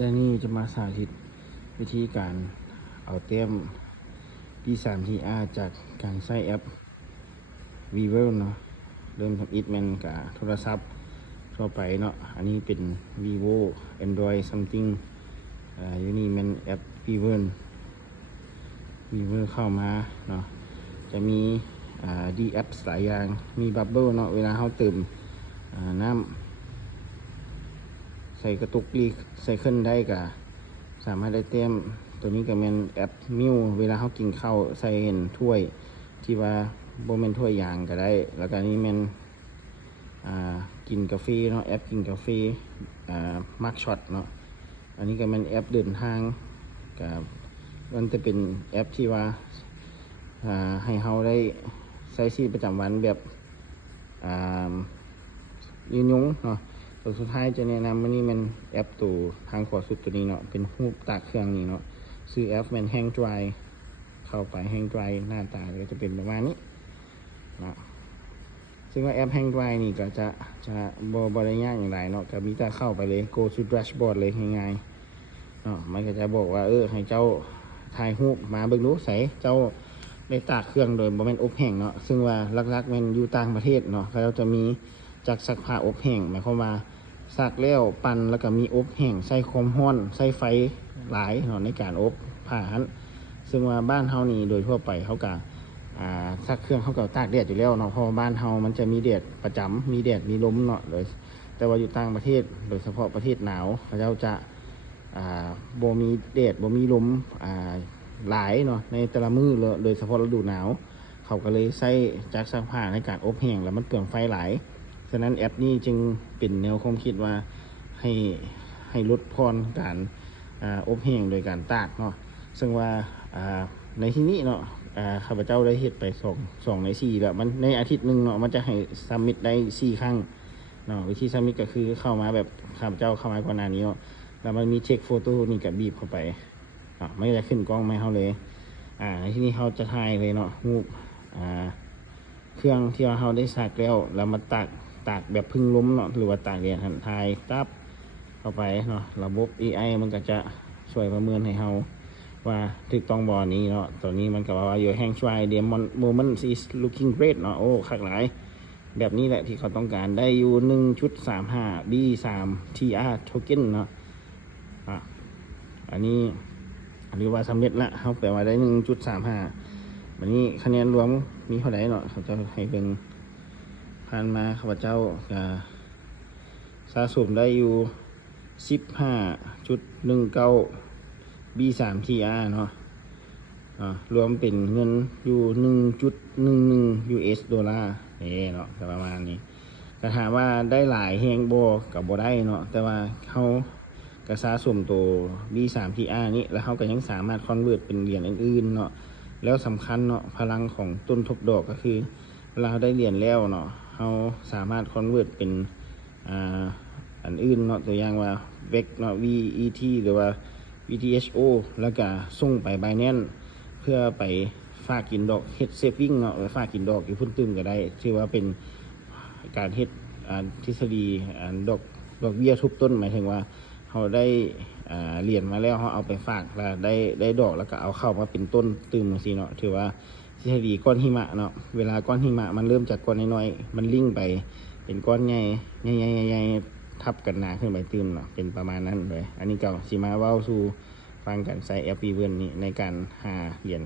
และนี่จะมาสาธิตวิธีการเอาแต้ม D3TR จากการใช้แอป Vivo เนาะเริ่มทำอิทแมนกับโทรศัพท์ทั่วไปเนาะอันนี้เป็น Vivo Android something อยู่นี่มันแอป Vivo เข้ามาเนาะจะมีD apps หลายอย่างมี Bubble เนาะเวลาเขาเติมน้ำใส่กระตุกรีไซเคิลได้ก็สามารถได้แต้มตัวนี้ก็เป็นแอปมิวเวลาเขากินข้าวใส่เห็นถ้วยที่ว่าโบเมนถ้วยยางก็ได้แล้วก็นี้มันกินกาแฟเนาะแอปกินกาแฟมาร์กช็อตเนาะอันนี้ก็เป็นแอปเดินทางกับมันจะเป็นแอปที่ว่าให้เราได้ใช้ชีวิตประจำวันแบบยืนยงเนาะตัวสุดท้ายจะแนะนำว่านี่มันแอปตัวทางขวาสุดตัวนี้เนาะเป็นรูปตากเครื่องนี่เนาะซื้อแอปมันแห้งดรายเข้าไปแห้งดรายหน้าตาก็จะเป็นประมาณนี้นะซึ่งว่าแอปแห้งดรายนี่ก็จะบริยากอย่างไรเนาะกับมีแต่เข้าไปเลย go to dashboard เลยง่ายๆเนาะมันก็จะบอกว่าให้เจ้าถ่ายรูปมาเบิ่งดูใส่เจ้าได้ตากเครื่องโดยบ่แม่นอบแห้งเนาะซึ่งว่าลักๆมันอยู่ต่างประเทศเนาะเขาจะมีจากซักผ้าอบแห้งหมายความว่าซักแล้วปั่นแล้วก็มีอบแห้งใส่ความร้อนใส่ไฟหลายเนาะในการอบผ้าหันซึ่งว่าบ้านเฮานี่โดยทั่วไปเขาก็ซักเครื่องเขาก็ตากแดดอยู่แล้วเนาะเพราะบ้านเฮามันจะมีแดดประจำมีแดดมีลมเนาะเลยแต่ว่าอยู่ต่างประเทศโดยเฉพาะประเทศหนาวเขาจะบ่มีแดดบ่มีลมหลายเนาะในแต่ละมื้อโดยเฉพาะฤดูหนาวเขาก็เลยใช้จักรซักผ้าในการอบแห้งแล้วมันเปลืองไฟหลายฉะนั้นแอปนี้จึงเป็นแนวความคิดว่าให้ลดพรการอบแห้งโดยการตากเนาะซึ่งว่าในที่นี้เนาะข้าพเจ้าได้เฮ็ดไปสองใน4แล้วมันในอาทิตย์หนึ่งเนาะมันจะให้ซัมมิตได้4 ครั้งเนาะวิธีซัมมิตก็คือเข้ามาแบบข้าพเจ้าเข้ามาก่อนหน้านี้เนาะแล้วมันมีเช็คโฟโต้นี่กับบีบเข้าไปไม่จะขึ้นกล้องไม่เขาเลยในที่นี้เขาจะถ่ายเลยเนาะรูปเครื่องที่ว่าเขาได้ซักแล้วมาตากแบบพึ่งล้มเนาะหรือว่าตากแดดหันทายตับเข้าไปเนาะระบบ AI มันก็จะช่วยประเมินให้เราว่าถูกต้องบ่อนี้เนาะตัวนี้มันก็ว่าอยู่แห้งช่วยเดมอนโมเมนต์ is looking great เนาะโอ้คักหลายแบบนี้แหละที่เขาต้องการได้อยู่ 1.35 B3 TR token เนาะอันนี้ว่าสำเร็จละเขาแปลว่าได้ 1.35 วันนี้คะแนนรวมมีเท่าไหร่เนาะเขาจะให้เป็นผ่านมาข้าพเจ้าสะสมได้อยู่ 15.19 B3TR เนาะรวมเป็นเงินอยู่ 1.11 US ดอลลาร์เนาะประมาณนี้แต่ถามว่าได้หลายแฮงบ่กับบ่ได้เนาะแต่ว่าเขากระสะสมตัว B3TR นี้แล้วเขาก็ยังสามารถคอนเวิร์ตเป็นเหรียญอื่นๆเนาะแล้วสำคัญเนาะพลังของต้นทบดอกก็คือเราได้เหรียญแล้วเนาะเราสามารถคอนเวิร์ตเป็นอันอื่นเนาะตัวอย่างว่า VEX เนาะ VET หรือว่า VTHO แล้วก็ส่งไป Binance เพื่อไปฝากกินดอกเฮ็ดเซฟวิ่งเนาะหรือฝากกินดอกอยู่พุ่นตึมก็ได้ชื่อว่าเป็นการเฮ็ดทฤษฎีดอกเบี้ยทุบต้นหมายถึงว่าเขาได้เหรียญมาแล้วเขาเอาไปฝากแล้วได้ดอกแล้วก็เอาเข้ามาเป็นต้นตึมสิเนาะถือว่าทฤษฎีก้อนหิมะเนาะเวลาก้อนหิมะมันเริ่มจากก้อนน้อยๆมันลิ่งไปเป็นก้อนใหญ่ทับกันหนาขึ้นไปตึมเนาะเป็นประมาณนั้นเลยอันนี้ก็สิมาเว้าสู่ฟังกันใส่แอปวีเวิร์นนี้ในการหาเหรียญ